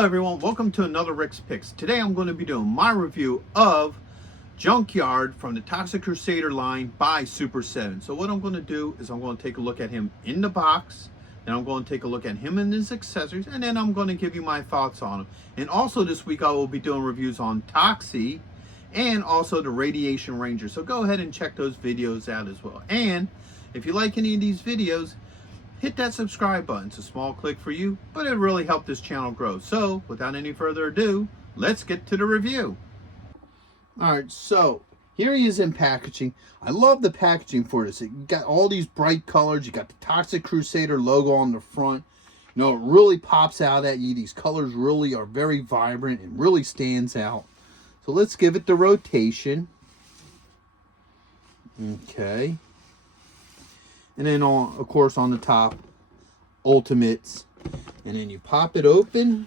Hello everyone, welcome to another Rick's Picks. Today I'm going to be doing my review of Junkyard from the Toxic Crusader line by Super 7. So what I'm going to do is I'm going to take a look at him in the box, and I'm going to take a look at him and his accessories, and then I'm going to give you my thoughts on him. And also this week I will be doing reviews on Toxie and also the Radiation Ranger. So go ahead and check those videos out as well. And if you like any of these videos, hit that subscribe button. It's a small click for you, but it really helped this channel grow. So without any further ado, let's get to the review. All right, so here he is in packaging. I love the packaging for this. You got all these bright colors. You got the Toxic Crusader logo on the front. You know, it really pops out at you. These colors really are very vibrant and really stands out. So let's give it the rotation. Okay. And then, of course, on the top, Ultimates. And then you pop it open.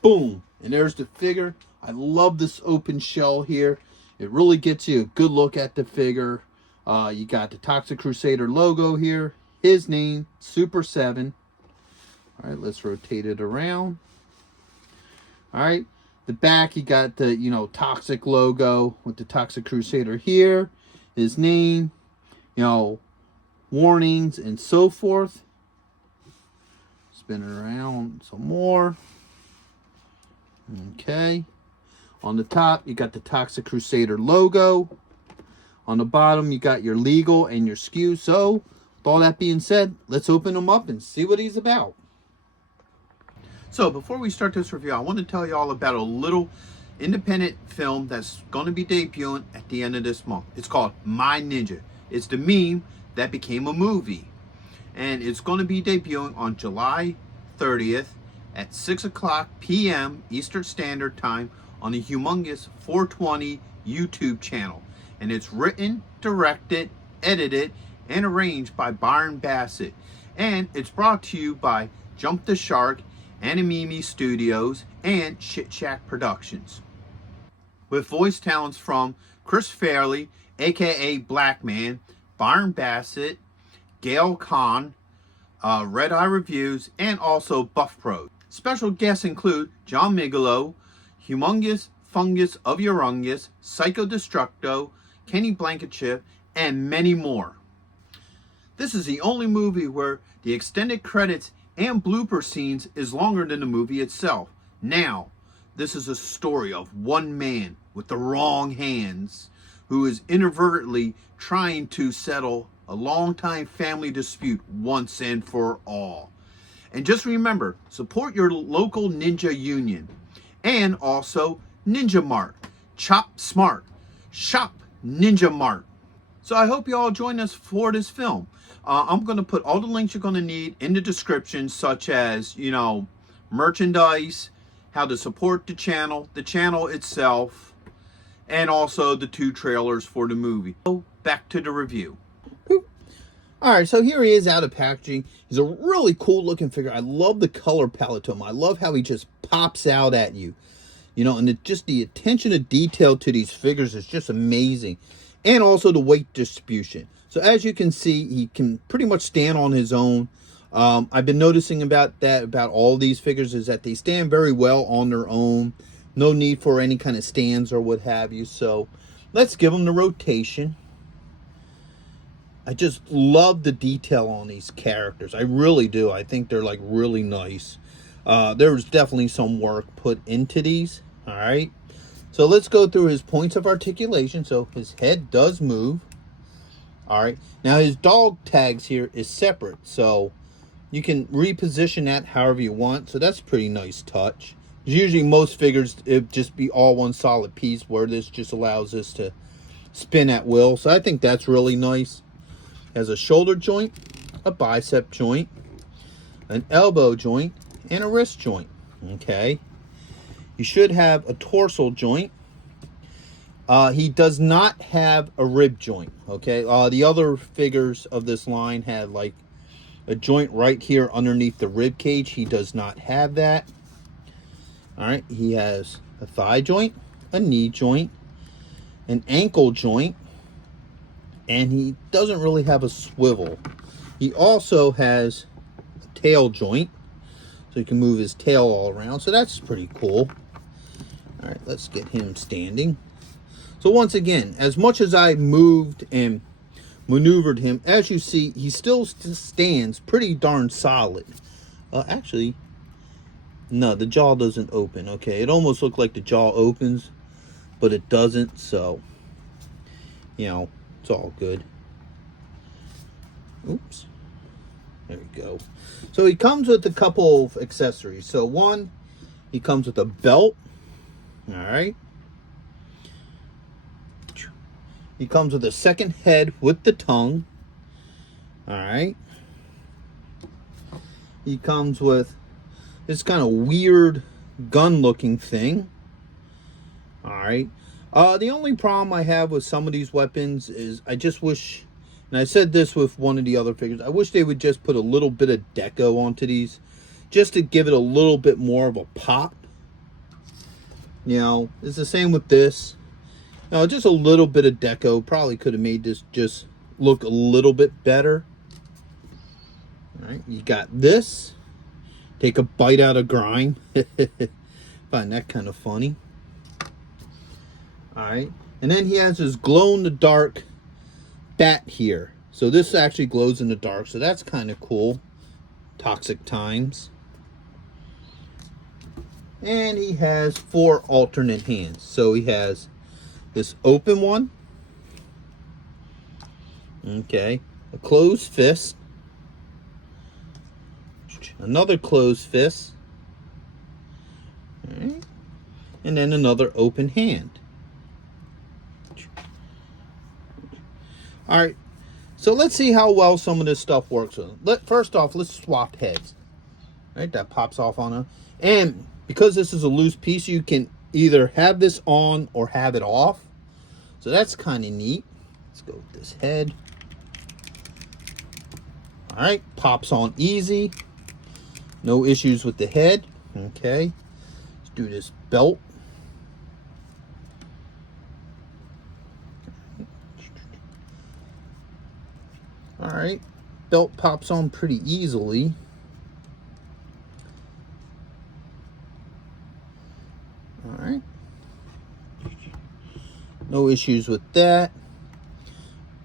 Boom. And there's the figure. I love this open shell here. It really gets you a good look at the figure. You got the Toxic Crusader logo here. His name, Super 7. All right, let's rotate it around. All right. The back, you got the, Toxic logo with the Toxic Crusader here. His name. Warnings and so forth. Spin it around some more. Okay. On the top, you got the Toxic Crusader logo. On the bottom, you got your legal and your SKU. So, with all that being said, let's open him up and see what he's about. So, before we start this review, I want to tell you all about a little independent film that's going to be debuting at the end of this month. It's called My Ninja. It's the meme that became a movie. And it's going to be debuting on July 30th at 6 o'clock p.m. Eastern Standard Time on the humongous 420 YouTube channel. And it's written, directed, edited, and arranged by Byron Bassett. And it's brought to you by Jump the Shark, Animimi Studios, and Shit Shack Productions. With voice talents from Chris Fairley, aka Black Man, Byron Bassett, Gail Kahn, Red Eye Reviews, and also Buff Pro. Special guests include John Migolo, Humongous Fungus of Urungus, Psycho Destructo, Kenny Blankenship, and many more. This is the only movie where the extended credits and blooper scenes is longer than the movie itself. Now, this is a story of one man with the wrong hands who is inadvertently trying to settle a long-time family dispute once and for all. And just remember, support your local ninja union. And also, Ninja Mart. Chop smart. Shop Ninja Mart. So I hope you all join us for this film. I'm going to put all the links you're going to need in the description, such as, merchandise, how to support the channel itself, and also the 2 trailers for the movie. So back to the review. Alright, so here he is out of packaging. He's a really cool looking figure. I love the color palette to him. I love how he just pops out at you. And just the attention to detail to these figures is just amazing. And also the weight distribution. So as you can see, he can pretty much stand on his own. I've been noticing about all these figures is that they stand very well on their own. No need for any kind of stands or what have you. So let's give them the rotation. I just love the detail on these characters. I really do. I think they're like really nice. There's definitely some work put into these. All right. So let's go through his points of articulation. So his head does move. All right. Now his dog tags here is separate. So you can reposition that however you want. So that's a pretty nice touch. Usually most figures, it'd just be all one solid piece, where this just allows us to spin at will. So I think that's really nice. Has a shoulder joint, a bicep joint, an elbow joint, and a wrist joint. Okay. You should have a torso joint. He does not have a rib joint. Okay. The other figures of this line had like a joint right here underneath the rib cage. He does not have that. All right, he has a thigh joint, a knee joint, an ankle joint, and he doesn't really have a swivel. He also has a tail joint, So he can move his tail all around. So that's pretty cool. All right, let's get him standing. So once again, as much as I moved and maneuvered him, as you see, he still stands pretty darn solid. Actually, no, the jaw doesn't open. Okay, it almost looked like the jaw opens, but it doesn't. So, you know, it's all good. Oops. There we go. So he comes with a couple of accessories. So one, he comes with a belt. All right. He comes with a second head with the tongue. All right. He comes with this kind of weird gun-looking thing. All right. The only problem I have with some of these weapons is I just wish, and I said this with one of the other figures, I wish they would just put a little bit of deco onto these, just to give it a little bit more of a pop. You know, it's the same with this. Now, just a little bit of deco probably could have made this just look a little bit better. All right, you got this. Take a bite out of grime. Find that kind of funny. All right, and then he has his glow-in-the-dark bat here. So this actually glows in the dark, so that's kind of cool. Toxic times. And he has 4 alternate hands. So he has this open one. Okay. A closed fist. Another closed fist. All right. And then another open hand. All right. So let's see how well some of this stuff works. First off, let's swap heads. All right. That pops off on him. And because this is a loose piece, you can either have this on or have it off. So that's kind of neat. Let's go with this head. All right, pops on easy. No issues with the head. Okay, let's do this belt. All right, belt pops on pretty easily. All right. No issues with that.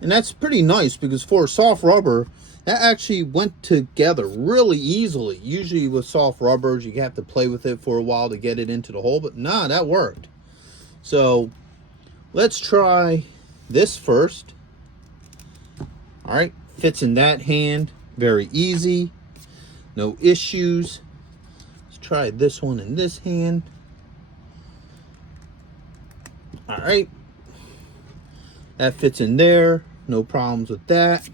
And that's pretty nice because for a soft rubber, that actually went together really easily. Usually with soft rubbers, you have to play with it for a while to get it into the hole. But nah, that worked. So let's try this first. All right. Fits in that hand. Very easy. No issues. Let's try this one in this hand. All right. That fits in there. No problems with that.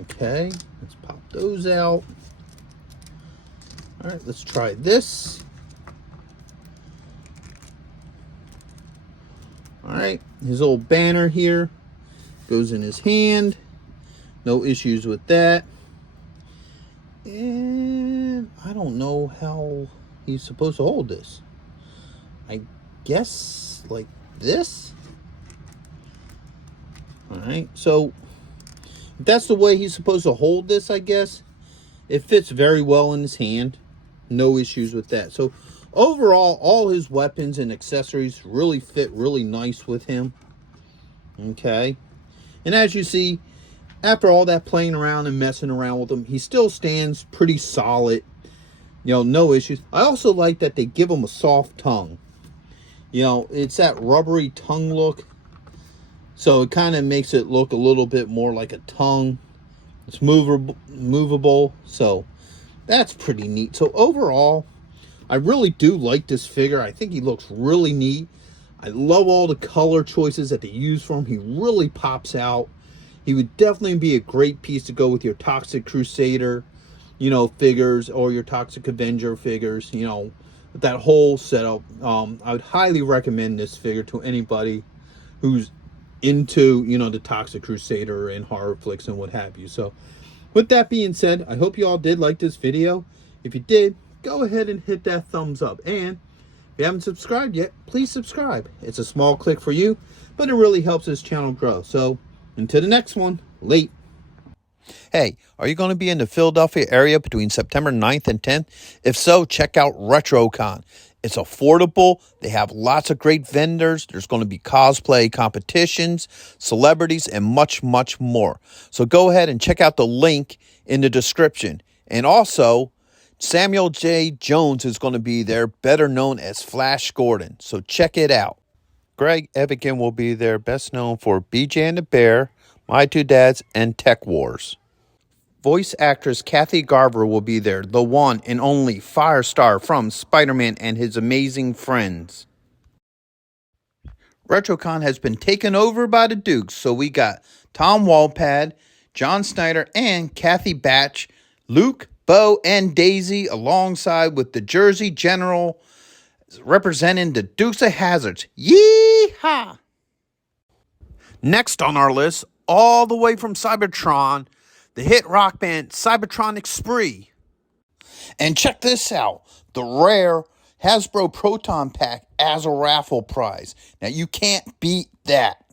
Okay. Let's pop those out. All right. Let's try this. All right. His old banner here goes in his hand. No issues with that. And I don't know how he's supposed to hold this. I guess like this. All right, so if that's the way he's supposed to hold this, I guess it fits very well in his hand. No issues with that. So overall, all his weapons and accessories really fit really nice with him. Okay, and as you see, after all that playing around and messing around with him, he still stands pretty solid. You know, no issues. I also like that they give him a soft tongue. You know, it's that rubbery tongue look. So it kind of makes it look a little bit more like a tongue. It's movable. So that's pretty neat. So overall, I really do like this figure. I think he looks really neat. I love all the color choices that they use for him. He really pops out. He would definitely be a great piece to go with your Toxic Crusader, you know, figures, or your Toxic Avenger figures, you know, with that whole setup. I would highly recommend this figure to anybody who's into, you know, the Toxic Crusader and horror flicks and what have you. So with that being said, I hope you all did like this video. If you did, go ahead and hit that thumbs up. And if you haven't subscribed yet, please subscribe. It's a small click for you, but it really helps this channel grow. So until the next one, late. Hey, are you going to be in the Philadelphia area between September 9th and 10th? If so, check out RetroCon. It's affordable. They have lots of great vendors. There's going to be cosplay competitions, celebrities, and much, much more. So go ahead and check out the link in the description. And also, Samuel J. Jones is going to be there, better known as Flash Gordon. So check it out. Greg Evigan will be there, best known for BJ and the Bear, My Two Dads, and Tech Wars. Voice actress Kathy Garver will be there, the one and only Firestar from Spider-Man and His Amazing Friends. RetroCon has been taken over by the Dukes, so we got Tom Walpad, John Snyder, and Kathy Batch, Luke, Bo, and Daisy, alongside with the Jersey General representing the Dukes of Hazzards. Yee-haw! Next on our list, all the way from Cybertron, the hit rock band Cybertronic Spree. And check this out, the rare Hasbro Proton Pack as a raffle prize. Now you can't beat that.